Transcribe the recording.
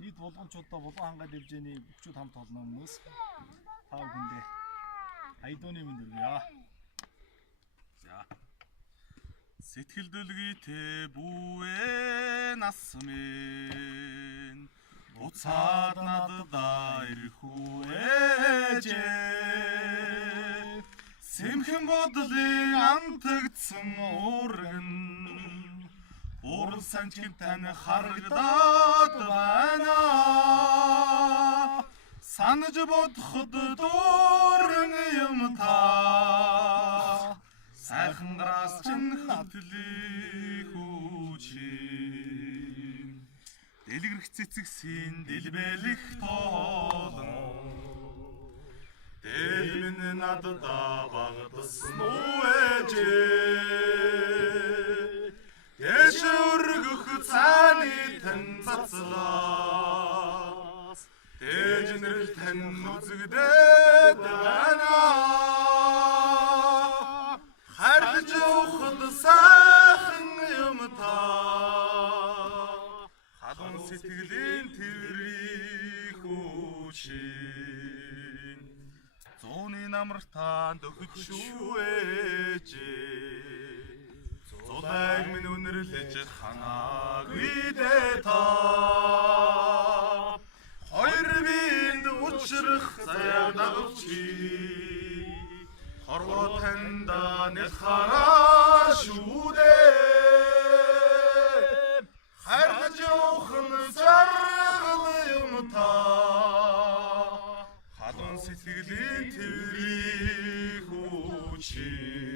Нийт болгоомчуудаа булган хангаад явжээний бүгчүүд хамт олно хүмүүс. Та бүхэндээ айдууны мэнд хүргье. За. Сэтгэл дүлгийтэй бүвэ нас минь буцаад надад ирэх үежээ. Сэмхэн бодлын антагдсан уурган Бурал санчгийн тань харагдаад байна. Санаж бодоход дүүрэн юм та. Сайхан гараас чинь хөтлөх үучин. Дэлгэрэх цэцэгсийн дэлбэлэх тоолон. Дэлмэн надад багтсан үежээ. Дэш өргөх цааны тань цацлаас Дэжнэрл тань үзэгдээд байна. Харж явахд сайхан юм та. Халуун сэтгэлийн тэрвэрийн хүчин Зууны намартаа дөхөж шүүжээ. Зулайг минь үнэрлэж ханаагүй дэ та. Хоёр биед учрах заяа дагавчи. Хорвоо танда нэг хараа шүү дээ. Харж явах нь жаргал юм та. Халуун сэтгэлийн тэрвэрийн хүчин